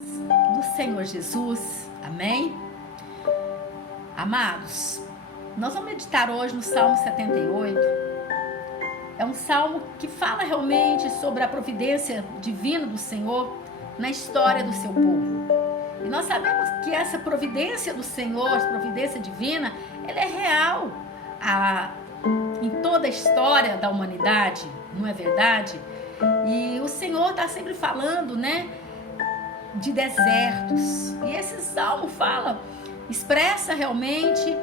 Do Senhor Jesus, amém? Amados, nós vamos meditar hoje no Salmo 78. É um salmo que fala realmente sobre a providência divina do Senhor na história do seu povo. E nós sabemos que essa providência do Senhor, essa providência divina, ela é real em toda a história da humanidade, não é verdade? E o Senhor está sempre falando, né, de desertos. E esse salmo expressa realmente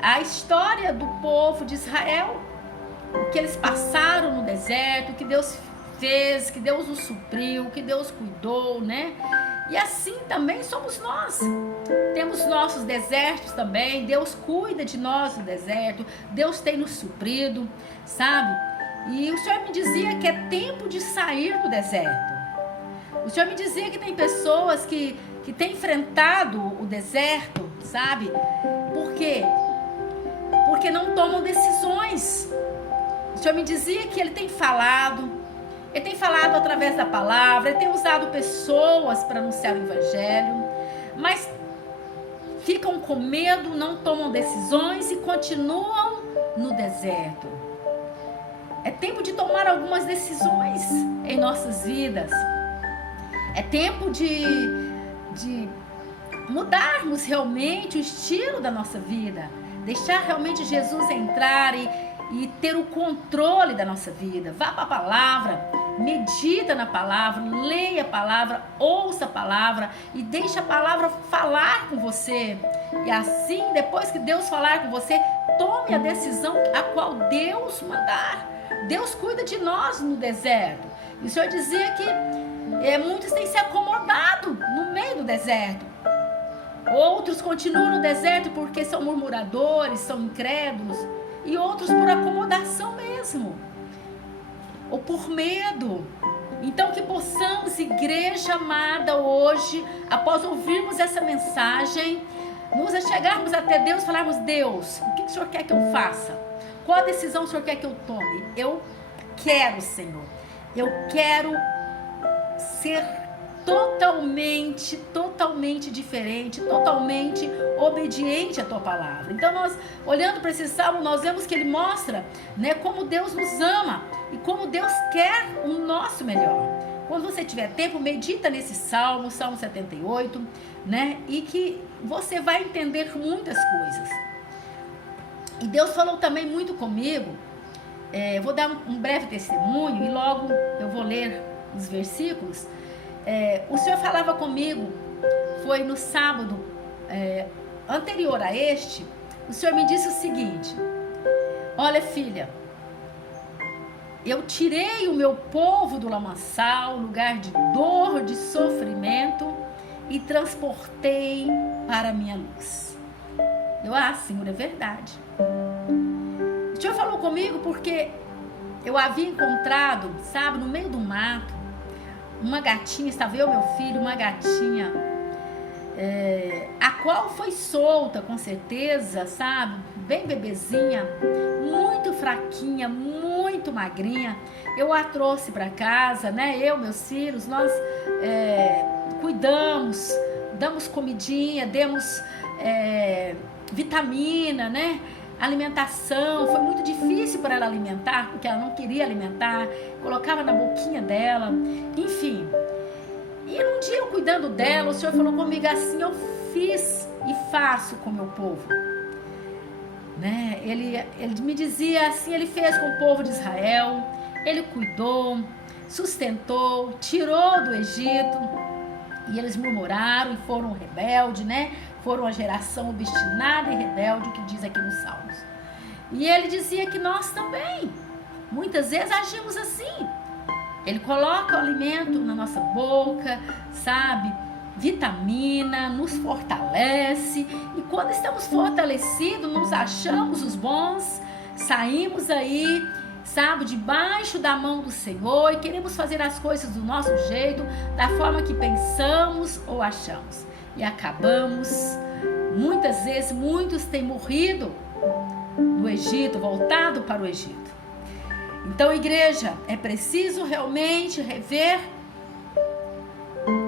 a história do povo de Israel, o que eles passaram no deserto, o que Deus fez, que Deus os supriu, que Deus cuidou, né? E assim também somos nós. Temos nossos desertos também. Deus cuida de nós no deserto. Deus tem nos suprido, sabe? E o Senhor me dizia que é tempo de sair do deserto. O Senhor me dizia que tem pessoas que têm enfrentado o deserto, sabe? Por quê? Porque não tomam decisões. O Senhor me dizia que Ele tem falado através da palavra, Ele tem usado pessoas para anunciar o Evangelho, mas ficam com medo, não tomam decisões e continuam no deserto. É tempo de tomar algumas decisões em nossas vidas. É tempo de mudarmos realmente o estilo da nossa vida. Deixar realmente Jesus entrar e ter o controle da nossa vida. Vá para a palavra, medita na palavra, leia a palavra, ouça a palavra e deixe a palavra falar com você. E assim, depois que Deus falar com você, tome a decisão a qual Deus mandar. Deus cuida de nós no deserto. E o Senhor dizia que muitos têm se acomodado no meio do deserto. Outros continuam no deserto porque são murmuradores, são incrédulos. E outros por acomodação mesmo. Ou por medo. Então que possamos, igreja amada, hoje, após ouvirmos essa mensagem, nos achegarmos até Deus e falarmos: Deus, o que o Senhor quer que eu faça? Qual a decisão o Senhor quer que eu tome? Eu quero, Senhor. Eu quero ser totalmente diferente, totalmente obediente à Tua palavra. Então nós, olhando para esse salmo, nós vemos que ele mostra, né, como Deus nos ama e como Deus quer o nosso melhor. Quando você tiver tempo, medita nesse salmo, Salmo 78, né, e que você vai entender muitas coisas. E Deus falou também muito comigo. Eu vou dar um breve testemunho e logo eu vou ler os versículos. O Senhor falava comigo, foi no sábado anterior a este. O Senhor me disse o seguinte: olha, filha, eu tirei o meu povo do lamaçal, lugar de dor, de sofrimento, e transportei para a minha luz. Senhor, é verdade. O Senhor falou comigo porque eu havia encontrado, sabe, no meio do mato, uma gatinha, estava eu, meu filho, uma gatinha, a qual foi solta, com certeza, sabe, bem bebezinha, muito fraquinha, muito magrinha. Eu a trouxe para casa, né, eu, meus filhos, nós cuidamos, damos comidinha, demos vitamina, né, alimentação. Foi muito difícil para ela alimentar, porque ela não queria alimentar, colocava na boquinha dela, enfim. E um dia eu cuidando dela, o Senhor falou comigo assim: eu fiz e faço com o meu povo, né? Ele me dizia assim: ele fez com o povo de Israel, ele cuidou, sustentou, tirou do Egito, e eles murmuraram e foram rebeldes, né? Foram a geração obstinada e rebelde, o que diz aqui nos Salmos. E ele dizia que nós também, muitas vezes, agimos assim. Ele coloca o alimento na nossa boca, sabe? Vitamina, nos fortalece. E quando estamos fortalecidos, nos achamos os bons, saímos aí, sabe, debaixo da mão do Senhor e queremos fazer as coisas do nosso jeito, da forma que pensamos ou achamos. E acabamos, muitas vezes, muitos têm morrido no Egito, voltado para o Egito. Então, igreja, é preciso realmente rever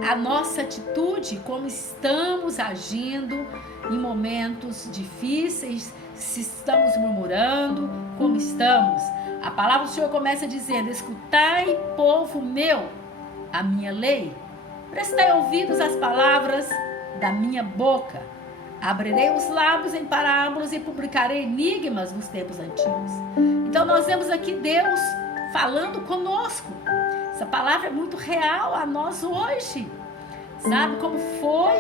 a nossa atitude, como estamos agindo em momentos difíceis, se estamos murmurando, como estamos. A palavra do Senhor começa dizendo: escutai, povo meu, a minha lei. Prestai ouvidos às palavras da minha boca. Abrirei os lábios em parábolas e publicarei enigmas nos tempos antigos. Então nós vemos aqui Deus falando conosco. Essa palavra é muito real a nós hoje. Sabe como foi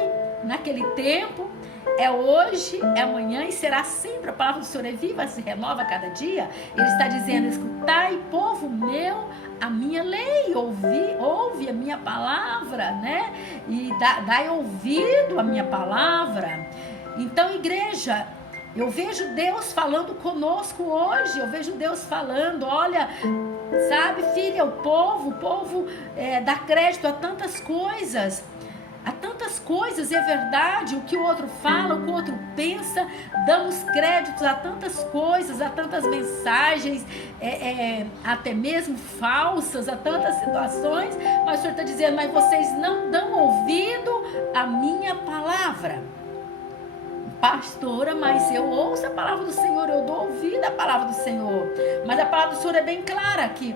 naquele tempo? É hoje, é amanhã e será sempre. A palavra do Senhor é viva, se renova a cada dia. Ele está dizendo: escutai, povo meu, a minha lei, ouve a minha palavra, né? E dai ouvido à minha palavra. Então, igreja, eu vejo Deus falando conosco hoje. Eu vejo Deus falando: olha, sabe, filha, o povo dá crédito a tantas coisas. Há tantas coisas, é verdade, o que o outro fala, o que o outro pensa, damos créditos a tantas coisas, a tantas mensagens, até mesmo falsas, a tantas situações, mas o Senhor está dizendo: mas vocês não dão ouvido à minha palavra. Pastora, mas eu ouço a palavra do Senhor, eu dou ouvido à palavra do Senhor, mas a palavra do Senhor é bem clara que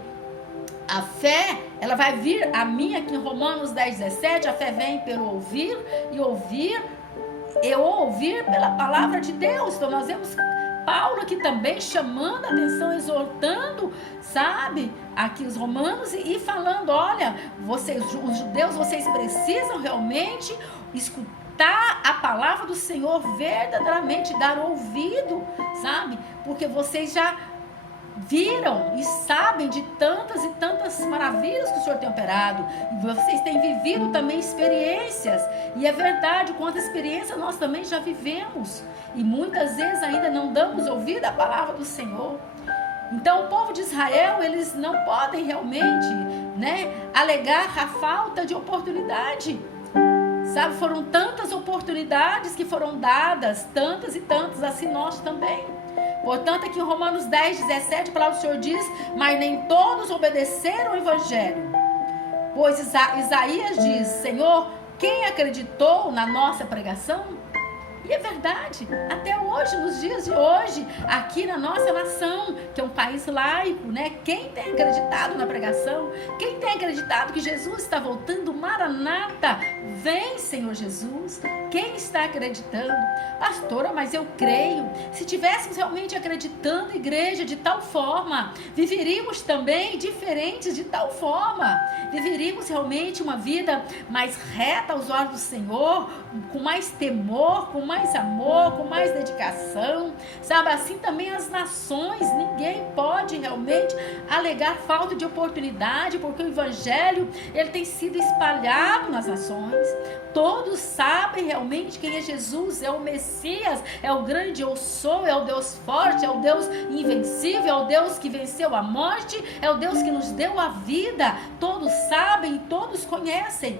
a fé, ela vai vir a mim aqui em Romanos 10:17, a fé vem pelo ouvir e ouvir pela palavra de Deus. Então nós vemos Paulo aqui também chamando a atenção, exortando, sabe, aqui os romanos e falando: olha, vocês, os judeus, vocês precisam realmente escutar a palavra do Senhor verdadeiramente, dar ouvido, sabe, porque vocês já viram e sabem de tantas e tantas maravilhas que o Senhor tem operado, e vocês têm vivido também experiências, e é verdade, quanta experiência nós também já vivemos, e muitas vezes ainda não damos ouvido à palavra do Senhor. Então o povo de Israel, eles não podem realmente, né, alegar a falta de oportunidade, sabe, foram tantas oportunidades que foram dadas, tantas e tantas, assim nós também. Portanto, aqui em Romanos 10:17, a palavra do Senhor diz: mas nem todos obedeceram ao Evangelho. Pois Isaías diz: Senhor, quem acreditou na nossa pregação? E é verdade, até hoje, nos dias de hoje, aqui na nossa nação, que é um país laico, né? Quem tem acreditado na pregação? Quem tem acreditado que Jesus está voltando? Maranata, vem, Senhor Jesus. Quem está acreditando? Pastora, mas eu creio. Se tivéssemos realmente acreditando, igreja, de tal forma, viveríamos também diferentes de tal forma. Viveríamos realmente uma vida mais reta aos olhos do Senhor, com mais temor, com mais amor, com mais dedicação, sabe? Assim também as nações, ninguém pode realmente alegar falta de oportunidade, porque o Evangelho, ele tem sido espalhado nas nações. Todos sabem realmente quem é Jesus, é o Messias, é o grande eu sou, é o Deus forte, é o Deus invencível, é o Deus que venceu a morte, é o Deus que nos deu a vida. Todos sabem, todos conhecem.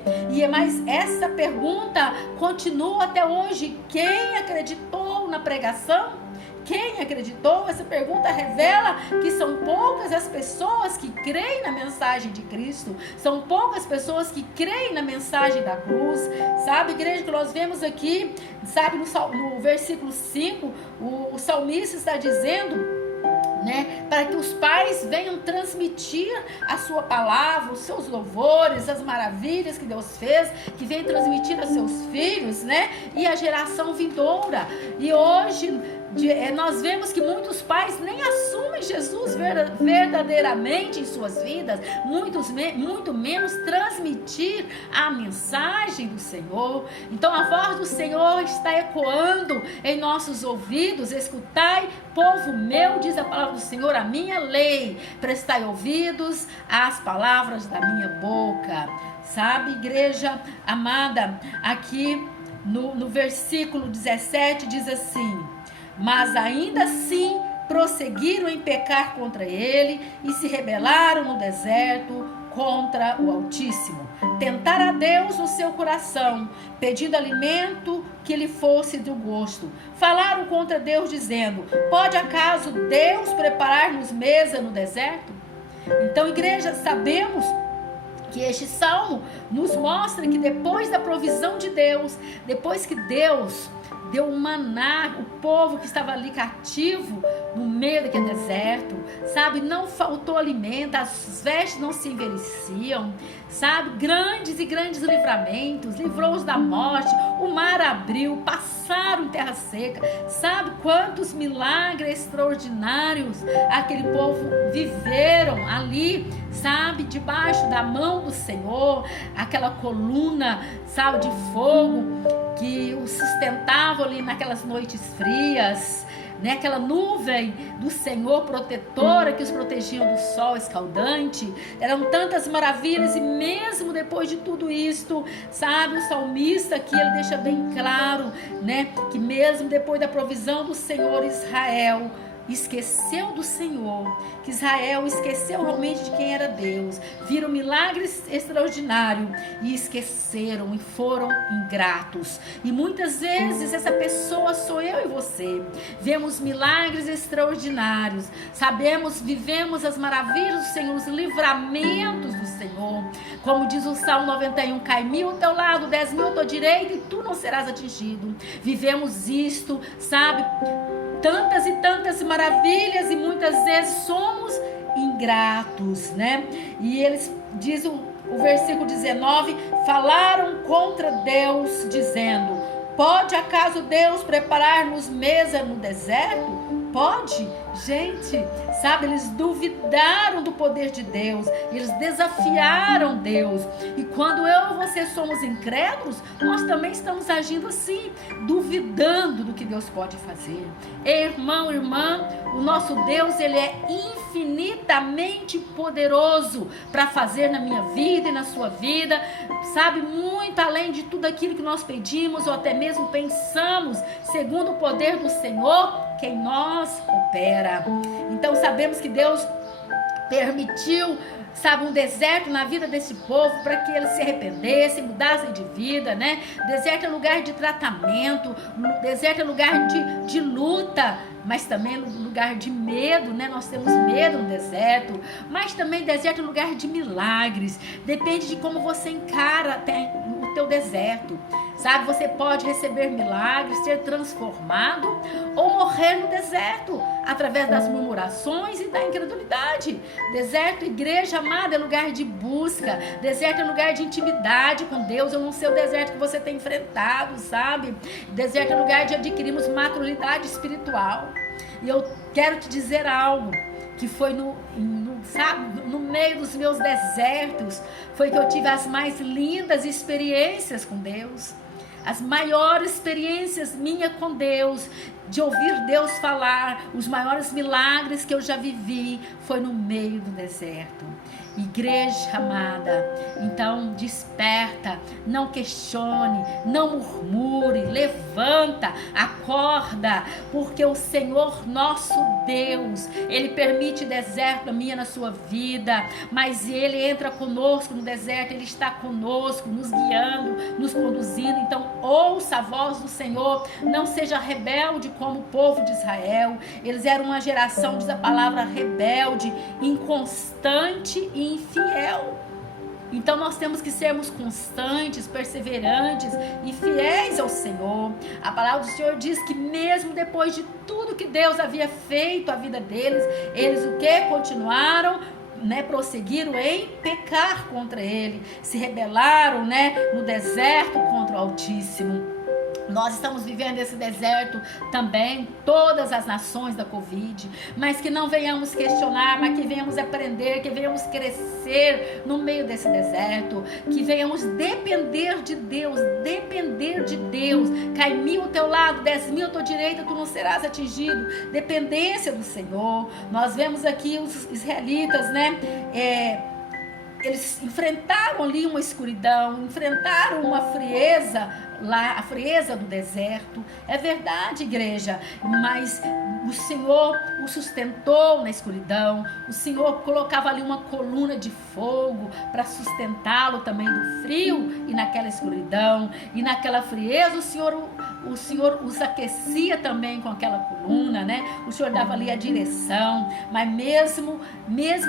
Mas essa pergunta continua até hoje: quem acreditou na pregação? Quem acreditou? Essa pergunta revela que são poucas as pessoas que creem na mensagem de Cristo. São poucas pessoas que creem na mensagem da cruz. Sabe, igreja, que nós vemos aqui, sabe, no versículo 5, o salmista está dizendo, né, para que os pais venham transmitir a sua palavra, os seus louvores, as maravilhas que Deus fez, que venham transmitir a seus filhos, né, e a geração vindoura. E hoje nós vemos que muitos pais nem assumem Jesus verdadeiramente em suas vidas, muito menos transmitir a mensagem do Senhor. Então a voz do Senhor está ecoando em nossos ouvidos: escutai, povo meu, diz a palavra do Senhor, a minha lei, prestai ouvidos às palavras da minha boca. Sabe, igreja amada, aqui no versículo 17 diz assim: mas ainda assim prosseguiram em pecar contra ele e se rebelaram no deserto contra o Altíssimo. Tentaram a Deus no seu coração, pedindo alimento que lhe fosse do gosto. Falaram contra Deus, dizendo: pode acaso Deus preparar-nos mesa no deserto? Então, igreja, sabemos que este salmo nos mostra que depois da provisão de Deus, depois que Deus deu um maná, o povo que estava ali cativo no meio daquele deserto, sabe, não faltou alimento, as vestes não se envelheciam, sabe, grandes e grandes livramentos, livrou-os da morte, o mar abriu, passaram em terra seca, sabe quantos milagres extraordinários aquele povo viveram ali, sabe, debaixo da mão do Senhor, aquela coluna, sabe, de fogo que o sustentava ali naquelas noites frias, né? Aquela nuvem do Senhor protetora que os protegiam do sol escaldante. Eram tantas maravilhas, e mesmo depois de tudo isto, sabe, o salmista aqui ele deixa bem claro, né, que mesmo depois da provisão do Senhor, Israel esqueceu do Senhor, que Israel esqueceu realmente de quem era Deus, viram milagres extraordinários e esqueceram e foram ingratos. E muitas vezes essa pessoa sou eu e você. Vemos milagres extraordinários, sabemos, vivemos as maravilhas do Senhor, os livramentos do Senhor, como diz o Salmo 91, cai 1000 ao teu lado, 10.000 à tua direita e tu não serás atingido. Vivemos isto, sabe, tantas e tantas maravilhas, e muitas vezes somos ingratos, né? E eles, diz o versículo 19, falaram contra Deus, dizendo, pode acaso Deus preparar-nos mesa no deserto? Pode? Gente, sabe, eles duvidaram do poder de Deus, eles desafiaram Deus. E quando eu e você somos incrédulos, nós também estamos agindo assim, duvidando do que Deus pode fazer. Irmão, irmã, o nosso Deus, ele é infinitamente poderoso para fazer na minha vida e na sua vida, sabe, muito além de tudo aquilo que nós pedimos ou até mesmo pensamos, segundo o poder do Senhor que em nós opera. Então sabemos que Deus permitiu, sabe, um deserto na vida desse povo para que eles se arrependessem, mudassem de vida, né? Deserto é lugar de tratamento, deserto é lugar de luta, mas também lugar de medo, né? Nós temos medo no deserto, mas também deserto é lugar de milagres. Depende de como você encara até o teu deserto, sabe? Você pode receber milagres, ser transformado ou morrer no deserto através das murmurações e da incredulidade. Deserto, igreja amada, é lugar de busca. Deserto é lugar de intimidade com Deus. Eu não sei o deserto que você tem enfrentado, sabe? Deserto é lugar de adquirirmos maturidade espiritual. E eu quero te dizer algo, que foi no meio dos meus desertos, foi que eu tive as mais lindas experiências com Deus. As maiores experiências minha com Deus, de ouvir Deus falar, os maiores milagres que eu já vivi, foi no meio do deserto. Igreja amada, então desperta, não questione, não murmure, levanta, acorda, porque o Senhor nosso Deus, Ele permite deserto na minha, na sua vida, mas Ele entra conosco no deserto, Ele está conosco, nos guiando, nos conduzindo. Então ouça a voz do Senhor, não seja rebelde como o povo de Israel. Eles eram uma geração, diz a palavra, rebelde, inconstante e infiel. Então nós temos que sermos constantes, perseverantes e fiéis ao Senhor. A palavra do Senhor diz que mesmo depois de tudo que Deus havia feito a vida deles, eles o que? Continuaram, né, prosseguiram em pecar contra Ele, se rebelaram, né, no deserto contra o Altíssimo. Nós estamos vivendo esse deserto também, todas as nações da Covid, mas que não venhamos questionar, mas que venhamos aprender, que venhamos crescer no meio desse deserto, que venhamos depender de Deus, cai 1000 ao teu lado, 10.000 à tua direita, tu não serás atingido, dependência do Senhor. Nós vemos aqui os israelitas, né, eles enfrentaram ali uma escuridão, enfrentaram uma frieza lá, a frieza do deserto. É verdade, igreja, mas o Senhor o sustentou na escuridão. O Senhor colocava ali uma coluna de fogo para sustentá-lo também do frio e naquela escuridão. E naquela frieza o Senhor o Senhor os aquecia também com aquela coluna, né? O Senhor dava ali a direção, mas mesmo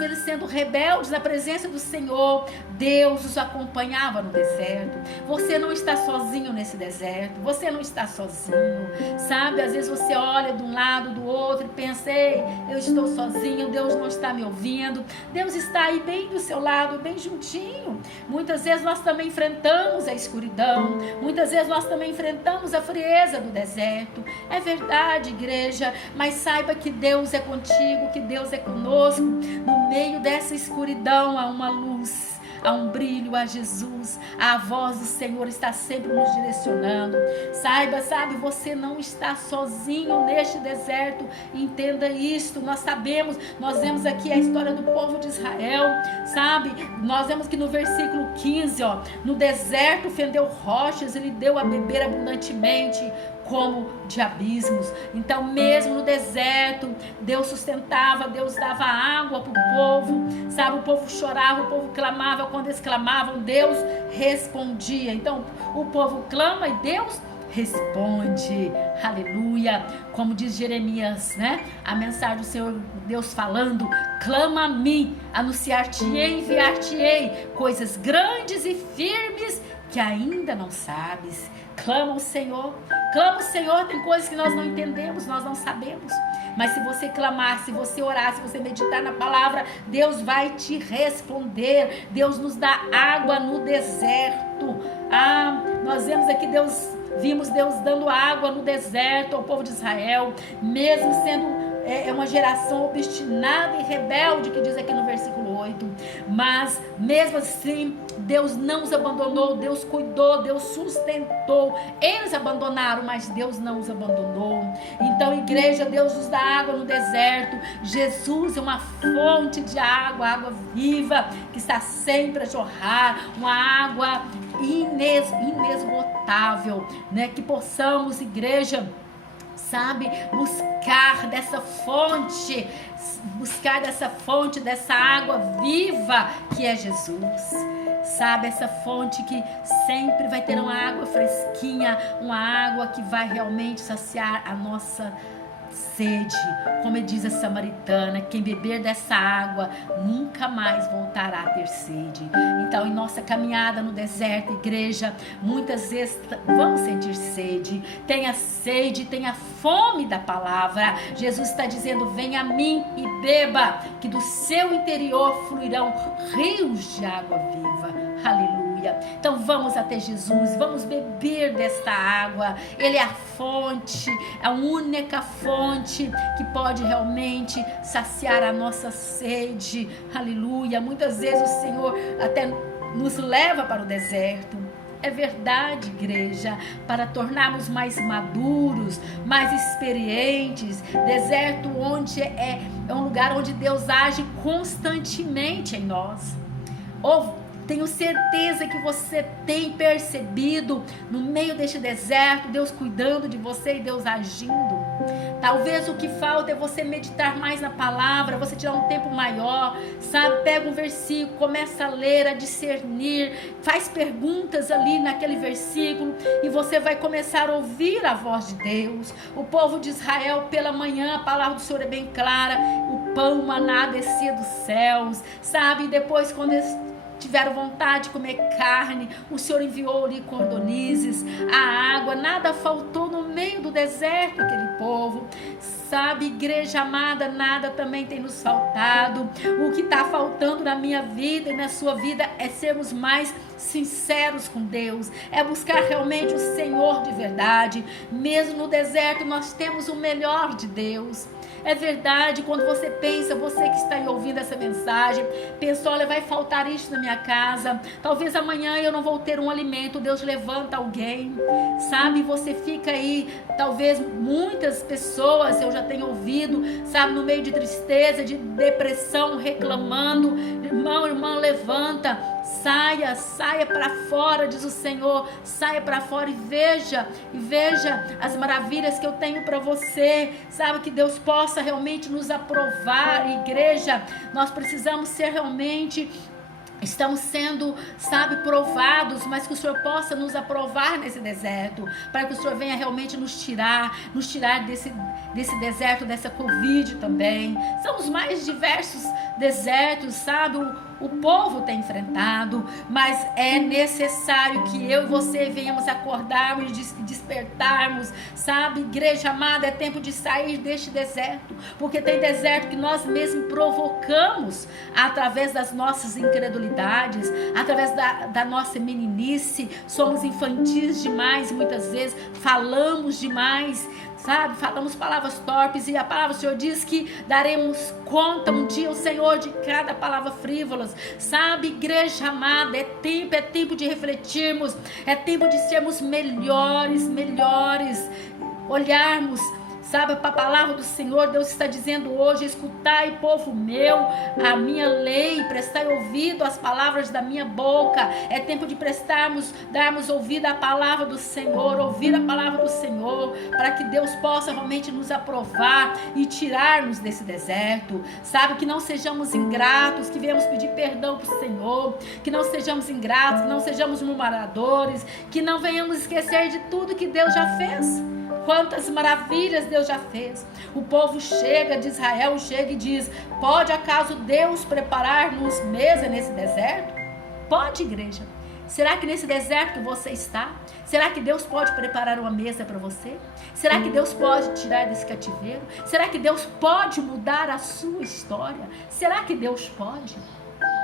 eles sendo rebeldes na presença do Senhor, Deus os acompanhava no deserto. Você não está sozinho nesse deserto, você não está sozinho, sabe? Às vezes você olha de um lado, do outro e pensa, ei, eu estou sozinho, Deus não está me ouvindo. Deus está aí bem do seu lado, bem juntinho. Muitas vezes nós também enfrentamos a escuridão, muitas vezes nós também enfrentamos a frieza do deserto. É verdade, igreja, mas saiba que Deus é contigo, que Deus é conosco. No meio dessa escuridão há uma luz, há um brilho, há Jesus, a voz do Senhor está sempre nos direcionando. Sabe, você não está sozinho neste deserto, entenda isto. Nós sabemos, nós vemos aqui a história do povo de Israel, sabe, nós vemos que no versículo 15, no deserto fendeu rochas, ele deu a beber abundantemente, como de abismos. Então mesmo no deserto, Deus sustentava, Deus dava água para o povo, sabe, o povo chorava, o povo clamava, quando eles clamavam, Deus respondia. Então o povo clama e Deus responde, aleluia, como diz Jeremias, né? A mensagem do Senhor, Deus falando, clama a mim, anunciar-te-ei, enviar-te-ei coisas grandes e firmes que ainda não sabes. Clama o Senhor, tem coisas que nós não entendemos, nós não sabemos, mas se você clamar, se você orar, se você meditar na palavra, Deus vai te responder. Deus nos dá água no deserto. Nós vemos aqui vimos Deus dando água no deserto ao povo de Israel, mesmo sendo uma geração obstinada e rebelde, que diz aqui no versículo 8, mas mesmo assim Deus não os abandonou, Deus cuidou, Deus sustentou. Eles abandonaram, mas Deus não os abandonou. Então, igreja, Deus nos dá água no deserto. Jesus é uma fonte de água, água viva, que está sempre a jorrar, uma água inesgotável, né? Que possamos, igreja, sabe, buscar dessa fonte, dessa água viva que é Jesus. Sabe, essa fonte que sempre vai ter uma água fresquinha, uma água que vai realmente saciar a nossa sede. Como diz a samaritana, quem beber dessa água nunca mais voltará a ter sede. Então, em nossa caminhada no deserto, igreja, muitas vezes vamos sentir sede. Tenha sede, tenha fome da palavra. Jesus está dizendo, venha a mim e beba, que do seu interior fluirão rios de água viva. Aleluia. Então vamos até Jesus, vamos beber desta água. Ele é a fonte, a única fonte que pode realmente saciar a nossa sede. Aleluia. Muitas vezes o Senhor até nos leva para o deserto. É verdade, igreja, para tornarmos mais maduros, mais experientes. Deserto onde é um lugar onde Deus age constantemente em nós. Tenho certeza que você tem percebido no meio deste deserto, Deus cuidando de você e Deus agindo. Talvez o que falta é você meditar mais na palavra, você tirar um tempo maior, sabe? Pega um versículo, começa a ler, a discernir, faz perguntas ali naquele versículo e você vai começar a ouvir a voz de Deus. O povo de Israel, pela manhã, a palavra do Senhor é bem clara, o pão, o maná descia dos céus, sabe? E depois, quando eles tiveram vontade de comer carne, o Senhor enviou ali cordonizes, a água, nada faltou no meio do deserto aquele povo. Sabe, igreja amada, nada também tem nos faltado. O que está faltando na minha vida e na sua vida é sermos mais sinceros com Deus, é buscar realmente o Senhor de verdade. Mesmo no deserto nós temos o melhor de Deus. É verdade, quando você pensa, você que está aí ouvindo essa mensagem, pensa, olha, vai faltar isso na minha casa, talvez amanhã eu não vou ter um alimento. Deus levanta alguém, sabe, você fica aí, talvez muitas pessoas, eu já tenho ouvido, sabe, no meio de tristeza, de depressão, reclamando, irmã, levanta, saia para fora, diz o Senhor, saia para fora e veja as maravilhas que eu tenho para você, sabe, que Deus possa realmente nos aprovar. Igreja, nós precisamos ser realmente Estamos sendo, provados, mas que o Senhor possa nos aprovar nesse deserto, para que o Senhor venha realmente nos tirar desse deserto, dessa Covid também. São os mais diversos desertos, o povo tem enfrentado, mas é necessário que eu e você venhamos acordarmos e despertarmos, igreja amada, é tempo de sair deste deserto, porque tem deserto que nós mesmos provocamos através das nossas incredulidades, através da nossa meninice. Somos infantis demais, muitas vezes falamos demais, falamos palavras torpes, e a palavra do Senhor diz que daremos conta um dia ao Senhor de cada palavra frívola. Igreja amada, é tempo de refletirmos, é tempo de sermos melhores, olharmos, para a palavra do Senhor. Deus está dizendo hoje: escutai, povo meu, a minha lei, prestai ouvido às palavras da minha boca. É tempo de darmos ouvido à palavra do Senhor, ouvir a palavra do Senhor, para que Deus possa realmente nos aprovar e tirar-nos desse deserto, que não sejamos ingratos, que venhamos pedir perdão para o Senhor, que não sejamos ingratos, que não sejamos murmuradores, que não venhamos esquecer de tudo que Deus já fez. Quantas maravilhas Deus já fez. O povo de Israel chega e diz: pode acaso Deus preparar-nos mesa nesse deserto? Pode, igreja. Será que nesse deserto você está? Será que Deus pode preparar uma mesa para você? Será que Deus pode tirar desse cativeiro? Será que Deus pode mudar a sua história? Será que Deus pode?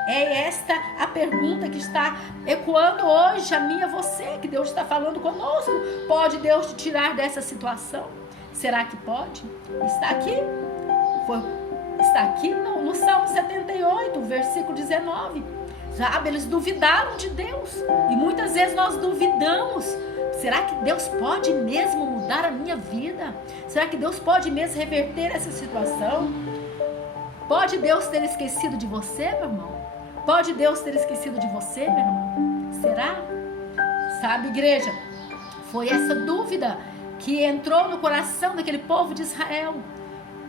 É esta a pergunta que está ecoando hoje a mim e a você, que Deus está falando conosco. Pode Deus te tirar dessa situação? Será que pode? Está aqui no Salmo 78, versículo 19. Eles duvidaram de Deus, e muitas vezes nós duvidamos. Será que Deus pode mesmo mudar a minha vida? Será que Deus pode mesmo reverter essa situação? Pode Deus ter esquecido de você, meu irmão? Pode Deus ter esquecido de você, meu irmão? Será? Igreja, foi essa dúvida que entrou no coração daquele povo de Israel,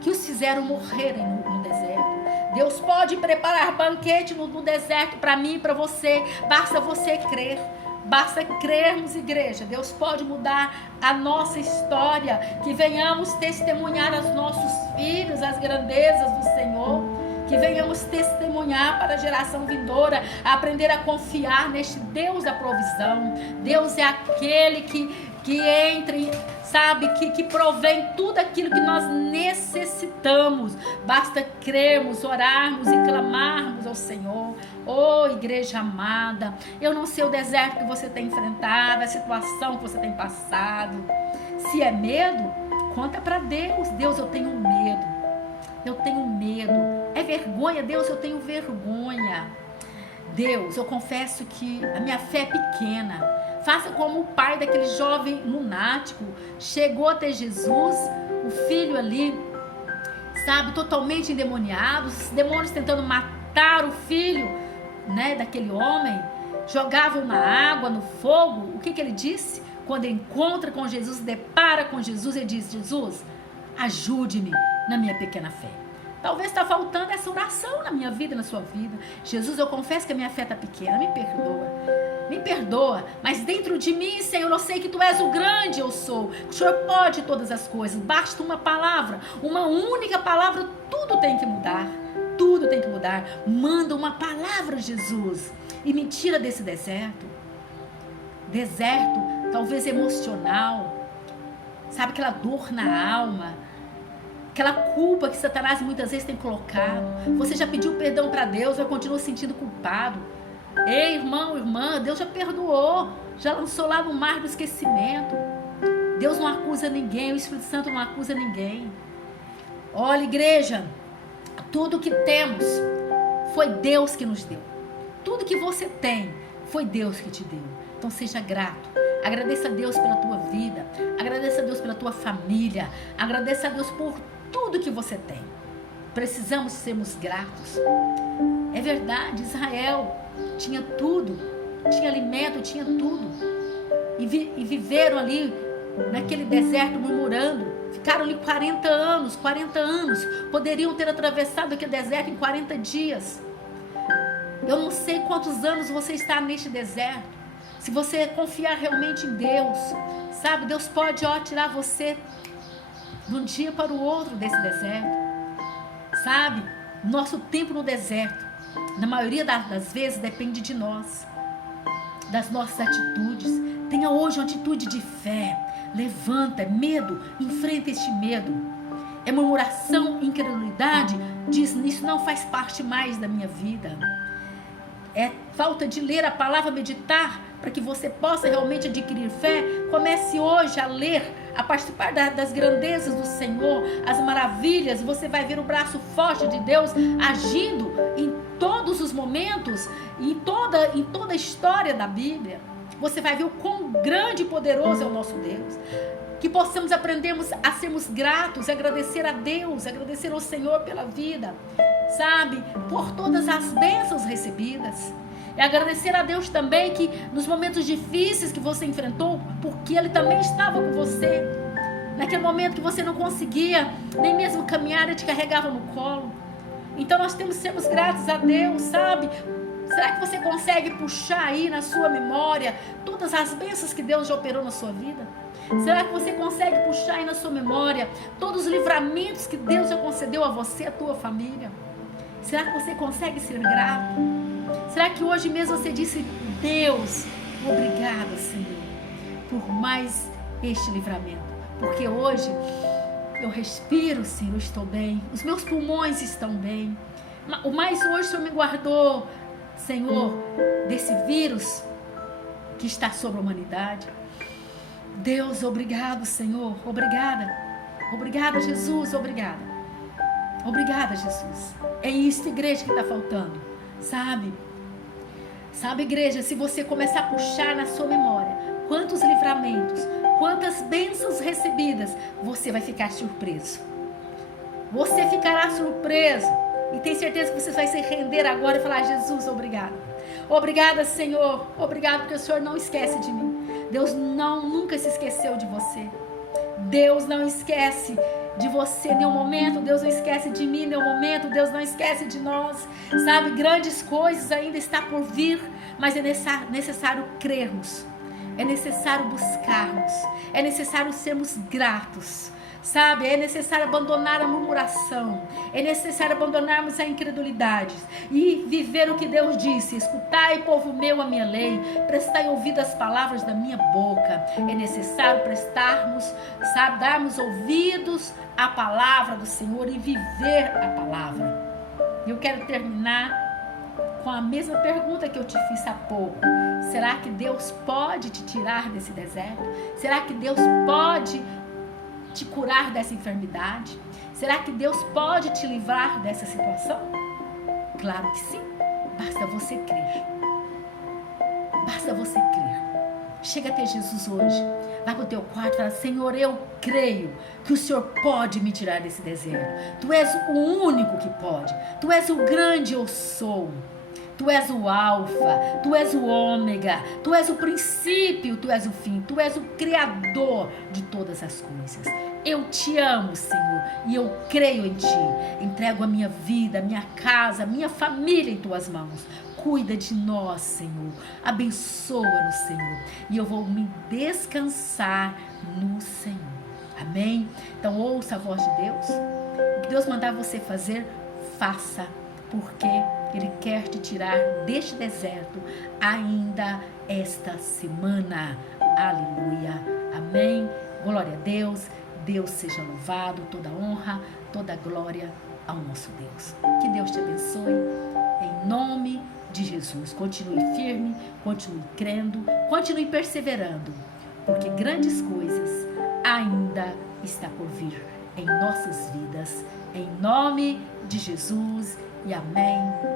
que os fizeram morrerem no deserto. Deus pode preparar banquete no deserto para mim e para você. Basta você crer. Basta crermos, igreja. Deus pode mudar a nossa história, que venhamos testemunhar aos nossos filhos as grandezas do Senhor, que venhamos testemunhar para a geração vindoura, aprender a confiar neste Deus da provisão. Deus é aquele que entra, que provém tudo aquilo que nós necessitamos. Basta crermos, orarmos e clamarmos ao Senhor. Oh, igreja amada, eu não sei o deserto que você tem enfrentado, a situação que você tem passado. Se é medo, conta para Deus. Deus, eu tenho medo. Eu tenho medo. É vergonha? Deus, eu tenho vergonha. Deus, eu confesso que a minha fé é pequena. Faça como o pai daquele jovem lunático. Chegou até Jesus, o filho ali, totalmente endemoniado, os demônios tentando matar o filho, daquele homem. Jogavam na água, no fogo. O que ele disse? Quando encontra com Jesus, depara com Jesus, ele diz: Jesus, ajude-me na minha pequena fé. Talvez está faltando essa oração na minha vida, na sua vida. Jesus, eu confesso que a minha fé está pequena, me perdoa, mas dentro de mim, Senhor, eu sei que Tu és o grande eu sou. O Senhor pode todas as coisas, basta uma palavra, uma única palavra, tudo tem que mudar. Manda uma palavra, Jesus, e me tira desse deserto, talvez emocional, aquela dor na alma, aquela culpa que Satanás muitas vezes tem colocado. Você já pediu perdão para Deus, mas continua se sentindo culpado. Ei, irmão, irmã, Deus já perdoou, já lançou lá no mar do esquecimento. Deus não acusa ninguém, o Espírito Santo não acusa ninguém. Olha, igreja, tudo que temos foi Deus que nos deu. Tudo que você tem foi Deus que te deu. Então seja grato. Agradeça a Deus pela tua vida. Agradeça a Deus pela tua família. Agradeça a Deus por tudo que você tem. Precisamos sermos gratos. É verdade, Israel tinha tudo. Tinha alimento, tinha tudo. E viveram ali naquele deserto murmurando. Ficaram ali 40 anos. Poderiam ter atravessado aquele deserto em 40 dias. Eu não sei quantos anos você está neste deserto. Se você confiar realmente em Deus, sabe, Deus pode tirar você de um dia para o outro desse deserto. Sabe, nosso tempo no deserto, na maioria das vezes, depende de nós, das nossas atitudes. Tenha hoje uma atitude de fé. Levanta, medo, enfrenta este medo. É murmuração, incredulidade, diz, isso não faz parte mais da minha vida. É falta de ler a palavra, meditar, para que você possa realmente adquirir fé. Comece hoje a ler, a participar das grandezas do Senhor, as maravilhas. Você vai ver o braço forte de Deus agindo em todos os momentos, em toda a história da Bíblia. Você vai ver o quão grande e poderoso é o nosso Deus. Que possamos aprendermos a sermos gratos, agradecer a Deus, agradecer ao Senhor pela vida, sabe? Por todas as bênçãos recebidas. E agradecer a Deus também que nos momentos difíceis que você enfrentou, porque Ele também estava com você. Naquele momento que você não conseguia nem mesmo caminhar, Ele te carregava no colo. Então nós temos que sermos gratos a Deus, sabe? Será que você consegue puxar aí na sua memória todas as bênçãos que Deus já operou na sua vida? Será que você consegue puxar aí na sua memória todos os livramentos que Deus já concedeu a você e a tua família? Será que você consegue ser grato? Será que hoje mesmo você disse, Deus, obrigada, Senhor, por mais este livramento? Porque hoje eu respiro, Senhor, estou bem. Os meus pulmões estão bem. O mais hoje o Senhor me guardou, Senhor, desse vírus que está sobre a humanidade. Deus, obrigado, Senhor, obrigada. Obrigada, Jesus, obrigada. Obrigada, Jesus. É isso, igreja, que está faltando, sabe? Sabe, igreja, se você começar a puxar na sua memória quantos livramentos, quantas bênçãos recebidas, você vai ficar surpreso. Você ficará surpreso. E tem certeza que você vai se render agora e falar, Jesus, obrigado. Obrigada, Senhor. Obrigado porque o Senhor não esquece de mim. Deus nunca se esqueceu de você. Deus não esquece de você em nenhum momento. Deus não esquece de mim em nenhum momento. Deus não esquece de nós. Sabe, grandes coisas ainda está por vir, mas é necessário crermos. É necessário buscarmos. É necessário sermos gratos. Sabe, é necessário abandonar a murmuração, é necessário abandonarmos a incredulidade e viver o que Deus disse. Escutai, povo meu, a minha lei, prestai ouvido às palavras da minha boca. É necessário prestarmos, sabe, darmos ouvidos à palavra do Senhor e viver a palavra. Eu quero terminar com a mesma pergunta que eu te fiz há pouco. Será que Deus pode te tirar desse deserto? Será que Deus pode te curar dessa enfermidade? Será que Deus pode te livrar dessa situação? Claro que sim. Basta você crer. Basta você crer. Chega até Jesus hoje. Vai para o teu quarto e fala, Senhor, eu creio que o Senhor pode me tirar desse deserto. Tu és o único que pode. Tu és o grande eu sou. Tu és o alfa, tu és o ômega, tu és o princípio, tu és o fim, tu és o criador de todas as coisas. Eu te amo, Senhor, e eu creio em ti. Entrego a minha vida, a minha casa, a minha família em tuas mãos. Cuida de nós, Senhor. Abençoa-nos, Senhor. E eu vou me descansar no Senhor. Amém? Então ouça a voz de Deus. O que Deus mandar você fazer, faça. Porque Ele quer te tirar deste deserto ainda esta semana. Aleluia. Amém. Glória a Deus. Deus seja louvado. Toda honra, toda glória ao nosso Deus. Que Deus te abençoe. Em nome de Jesus. Continue firme, continue crendo, continue perseverando. Porque grandes coisas ainda está por vir em nossas vidas. Em nome de Jesus. E amém.